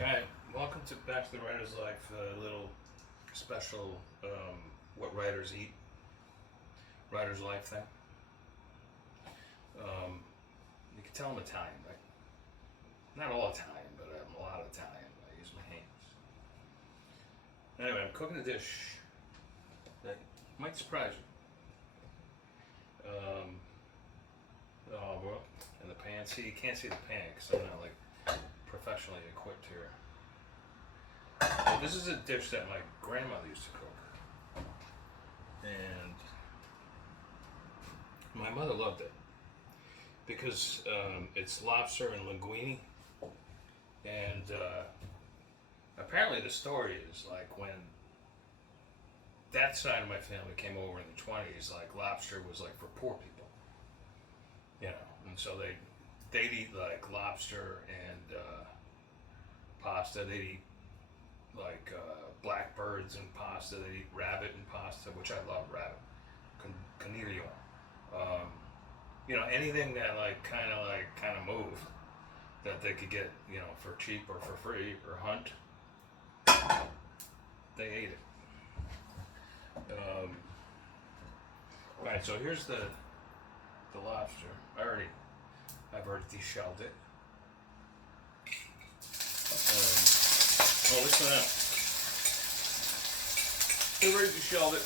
Alright, welcome to Back to the Writer's Life, a little special what writers eat, writer's life thing. You can tell I'm Italian, right? Not all Italian, but I'm a lot of Italian. I use my hands. Anyway, I'm cooking a dish that might surprise you. Oh, well, in the pan. See, you can't see the pan because I'm not like professionally equipped here. Well, this is a dish that my grandmother used to cook, and my mother loved it because it's lobster and linguini, and apparently the story is like when that side of my family came over in the 20s, like lobster was like for poor people, and so they'd eat like lobster and pasta. They'd eat like blackbirds and pasta. They eat rabbit and pasta, which I love rabbit. Coniglio. Um, anything that kind of move that they could get, for cheap or for free or hunt. They ate it. All right, so here's the lobster. I've already deshelled it. Listen up. I've already deshelled it.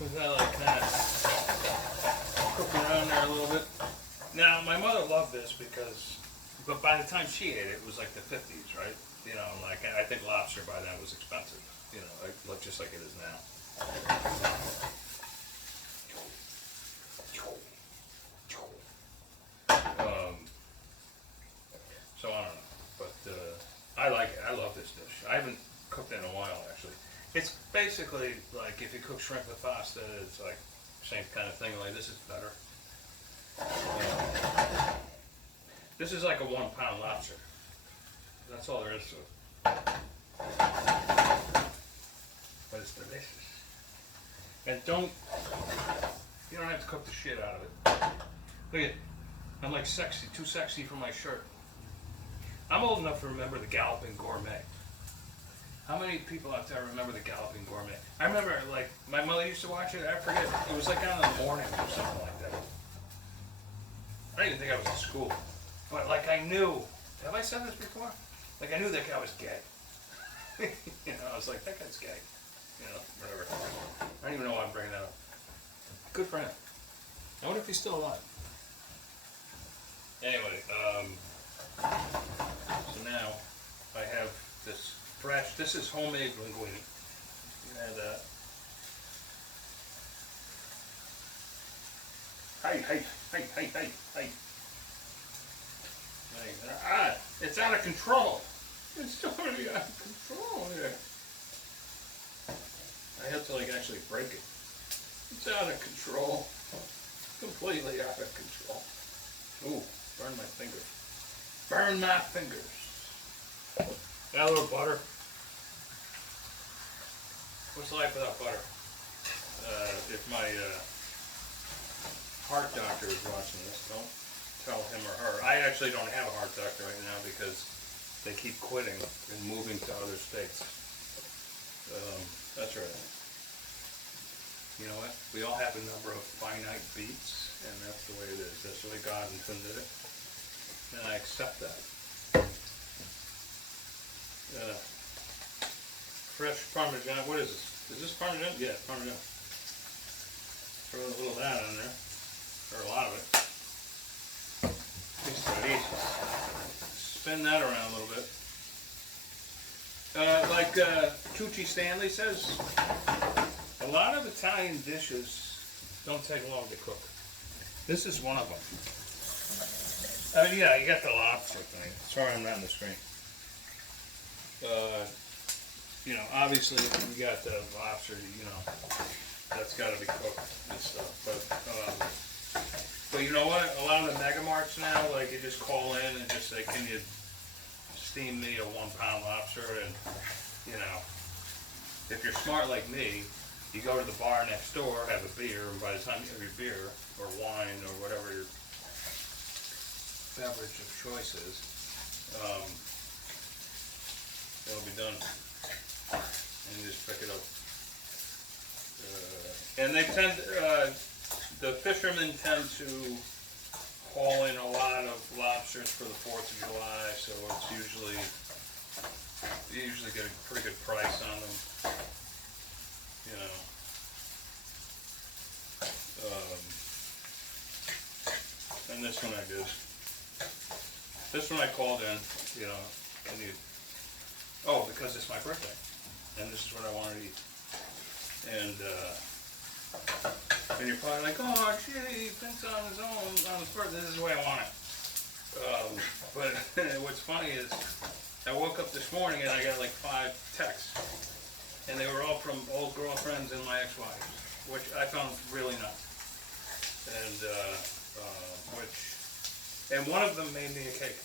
We've got kind of cook around there a little bit. Now, my mother loved this but by the time she ate it, it was like the 50s, right? I think lobster by then was expensive, just like it is now. So I don't know, but I like it. I love this dish. I haven't cooked it in a while, actually. It's basically like if you cook shrimp with pasta, it's like same kind of thing. Like this is better. This is like a 1 pound lobster. That's all there is to it. But it's delicious. And you don't have to cook the shit out of it. Look at, I'm like sexy, too sexy for my shirt. I'm old enough to remember the Galloping Gourmet. How many people out there remember the Galloping Gourmet? I remember, like, my mother used to watch it. I forget. It was like on in the morning or something like that. I don't even think I was in school. But, like, I knew. Have I said this before? Like, I knew that guy was gay. I was like, that guy's gay. Whatever. I don't even know why I'm bringing that up. Good for him. I wonder if he's still alive. Anyway, so now I have this fresh, this is homemade linguine. And hey. It's out of control. It's totally out of control here. I have to actually break it. It's out of control. Completely out of control. Ooh, burn my fingers. Burn my fingers. Got a little butter. What's life without butter? If my heart doctor is watching this, don't tell him or her. I actually don't have a heart doctor right now because they keep quitting and moving to other states. That's right. You know what? We all have a number of finite beats, and that's the way it is. That's the way God intended it. And I accept that. Fresh Parmesan. What is this? Is this Parmesan? Yeah, Parmesan. Throw a little of that on there. Or a lot of it. It's delicious. Spin that around a little bit. Like Tucci Stanley says, a lot of Italian dishes don't take long to cook. This is one of them. Yeah, you got the lobster thing. Sorry I'm not on the screen. Obviously you got the lobster, that's got to be cooked and stuff. But you know what? A lot of the mega marts now, you just call in and just say, can you steam me a 1 pound lobster? And, if you're smart like me, You go to the bar next door, have a beer, and by the time you have your beer or wine or whatever your beverage of choice is, it'll be done, and you just pick it up. And they tend, the fishermen tend to haul in a lot of lobsters for the 4th of July, so it's usually, you usually get a pretty good price on them, you know. And this one I did. This one I called in, you know, I need, oh, because it's my birthday, and this is what I wanted to eat. And you're probably like, oh, gee, he thinks on his own, on his birthday, this is the way I want it. But what's funny is, I woke up this morning and I got like 5 texts, and they were all from old girlfriends and my ex-wives, which I found really nice. And and one of them made me a cake,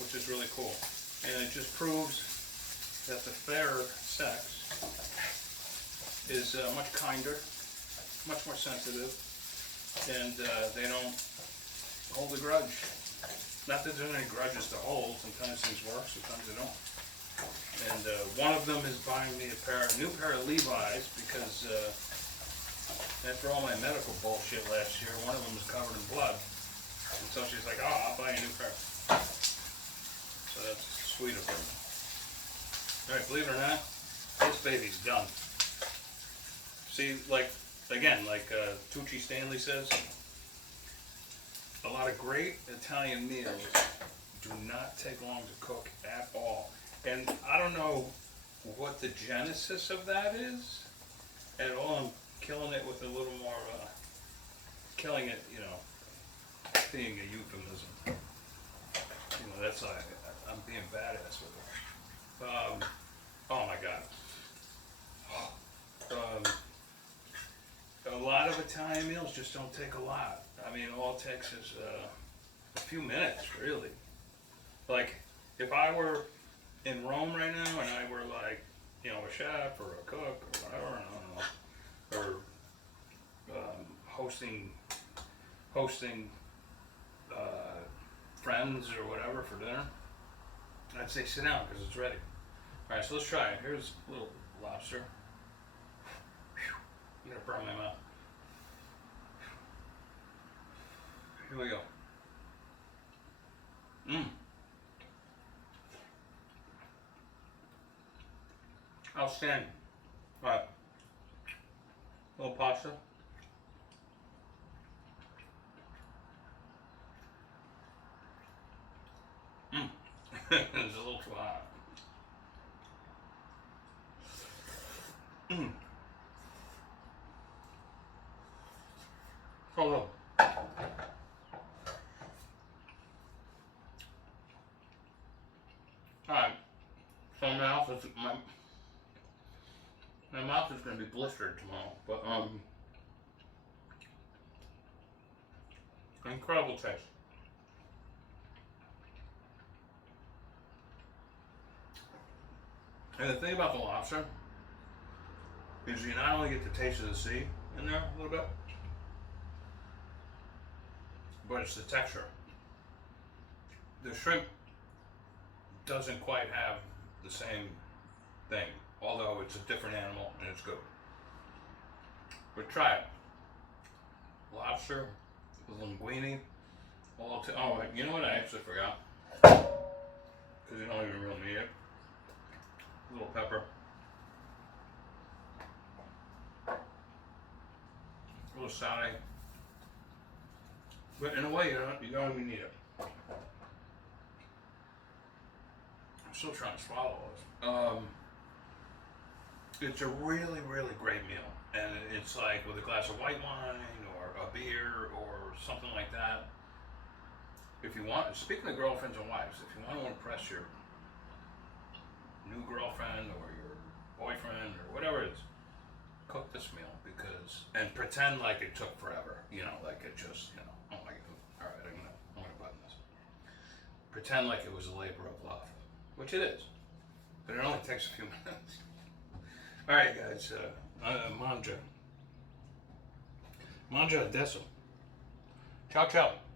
which is really cool. And it just proves that the fair sex is much kinder, much more sensitive, and they don't hold a grudge. Not that there's any grudges to hold. Sometimes things work, sometimes they don't. And one of them is buying me a new pair of Levi's because after all my medical bullshit last year, one of them was covered in blood. And so she's like, oh, I'll buy you a new pair. So that's sweet of her. Alright, believe it or not, this baby's done. See, like, again, like Tucci Stanley says, a lot of great Italian meals do not take long to cook at all. And I don't know what the genesis of that is at all. I'm killing it with a little more, killing it, you know, being a euphemism. You know, that's like, I'm being badass with it. Oh my God. A lot of Italian meals just don't take a lot. I mean, all it takes is a few minutes, really. Like, if I were in Rome right now and I were like, you know, a chef or a cook or whatever, I don't know, or hosting friends or whatever for dinner, I'd say sit down because it's ready. All right, so let's try it. Here's a little lobster. I'm gonna burn my mouth. Here we go. Outstanding. All right. Little pasta. It's a little too hot. Hold on. Alright. So my mouth is gonna be blistered tomorrow. But incredible taste. And the thing about the lobster is you not only get the taste of the sea in there a little bit, but it's the texture. The shrimp doesn't quite have the same thing, although it's a different animal and it's good. But try it. Lobster with linguine. Oh, you know what I actually forgot? Because you don't even really need it. A little pepper. A little salt. But in a way, you don't even need it. I'm still trying to swallow this. It's a really, really great meal. And it's like with a glass of white wine or a beer or something like that. If you want, speaking of girlfriends and wives, if you want to impress your new girlfriend or your boyfriend or whatever it is, cook this meal and pretend like it took forever. You know, like it just, you know, oh my God, all right, I'm gonna button this. Pretend like it was a labor of love, which it is, but it only takes a few minutes. All right, guys. Manja adesso. Ciao, ciao.